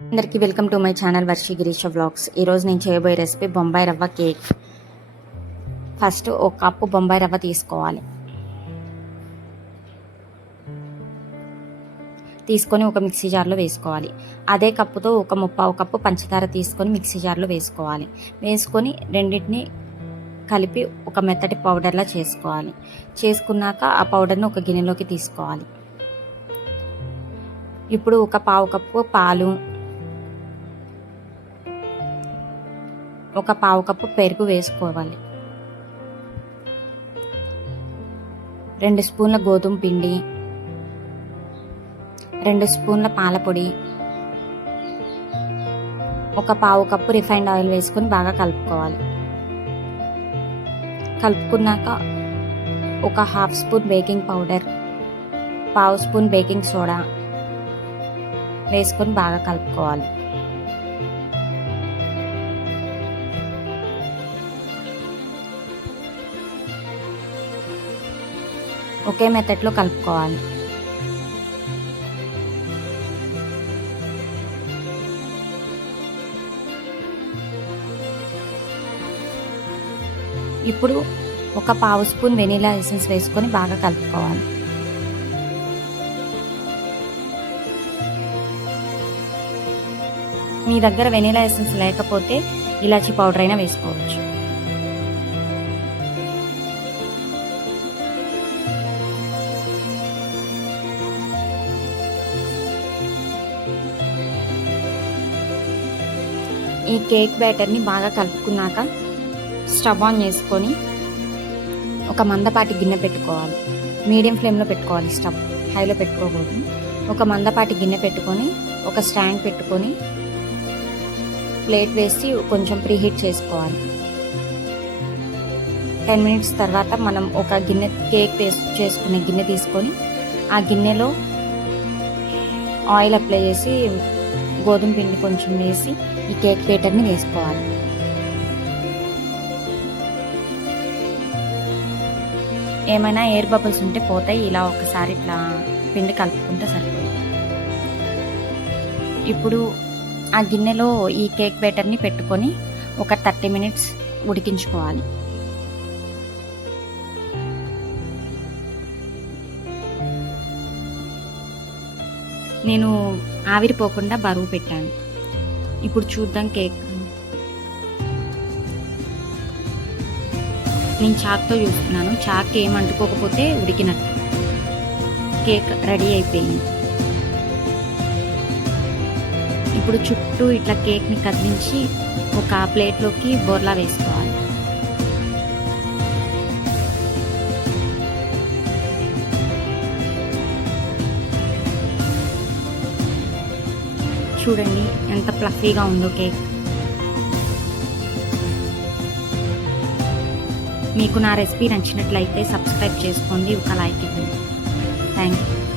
అందరికీ welcome to my channel Varshi Girisha vlogs. ఈరోజు నేను చేయబోయే రెసిపీ బొంబాయి రవ్వ కేక్. ఫస్ట్ ఒక కప్పు బొంబాయి రవ్వ తీసుకోవాలి. తీసుకొని ఒక మిక్సీ జార్లో వేసుకోవాలి. అదే కప్పుతో ఒక 1/4 కప్పు పంచదార తీసుకొని మిక్సీ జార్లో వేసుకోవాలి. వేసుకొని రెండింటిని కలిపి ఒక మెత్తటి పౌడర్లా చేసుకోవాలి. చేసుకున్నాక ఆ పౌడర్ని ఒక గిన్నెలోకి తీసుకోవాలి. ఇప్పుడు ఒక 1/4 కప్పు పాలు, ఒక 1/4 కప్పు పెరుగు వేసుకోవాలి. 2 స్పూన్ల గోధుమ పిండి, 2 స్పూన్ల పాలపొడి, ఒక 1/4 కప్పు రిఫైన్డ్ ఆయిల్ వేసుకొని బాగా కలుపుకోవాలి. కలుపుకున్నాక ఒక 1/2 spoon baking powder, 1/2 spoon baking soda వేసుకొని బాగా కలుపుకోవాలి. ఒకే మెథడ్లో కలుపుకోవాలి. ఇప్పుడు ఒక 1/2 స్పూన్ వెనిలా ఎసెన్స్ వేసుకొని బాగా కలుపుకోవాలి. మీ దగ్గర వెనిలా ఎసెన్స్ లేకపోతే ఇలాచీ పౌడర్ అయినా వేసుకోవచ్చు. ఈ కేక్ బ్యాటర్ని బాగా కలుపుకున్నాక స్టవ్ ఆన్ చేసుకొని ఒక మందపాటి గిన్నె పెట్టుకోవాలి. మీడియం ఫ్లేమ్లో పెట్టుకోవాలి, స్టవ్ హైలో పెట్టుకోకూడదు. ఒక మందపాటి గిన్నె పెట్టుకొని ఒక స్టాండ్ పెట్టుకొని ప్లేట్ వేసి కొంచెం ప్రీహీట్ చేసుకోవాలి. 10 మినిట్స్ తర్వాత మనం ఒక గిన్నె కేక్ చేసుకునే గిన్నె తీసుకొని ఆ గిన్నెలో ఆయిల్ అప్లై చేసి గోధుమ పిండి కొంచెం వేసి ఈ కేక్ బ్యాటర్ని వేసుకోవాలి. ఏమైనా ఎయిర్ బబుల్స్ ఉంటే పోతాయి. ఇలా ఒకసారి ఇట్లా పిండి కలుపుకుంటే సరిపోతుంది. ఇప్పుడు ఆ గిన్నెలో ఈ కేక్ బ్యాటర్ని పెట్టుకొని ఒక 30 మినిట్స్ ఉడికించుకోవాలి. నేను ఆవిరిపోకుండా బరువు పెట్టాను. ఇప్పుడు చూద్దాం కేక్. నేను చాక్తో చూస్తున్నాను. చాక్ ఏం అంటుకోకపోతే ఉడికినట్టు. కేక్ రెడీ అయిపోయింది. ఇప్పుడు చుట్టూ ఇట్లా కేక్ని కదిలించి ఒక ప్లేట్లోకి బోర్లా వేసుకోవాలి. చూడండి ఎంత ఫ్లఫీగా ఉందో కేక్. మీకు నా రెసిపీ నచ్చినట్లయితే సబ్స్క్రైబ్ చేసుకోండి, ఒక లైక్ ఇవ్వండి. Thank you.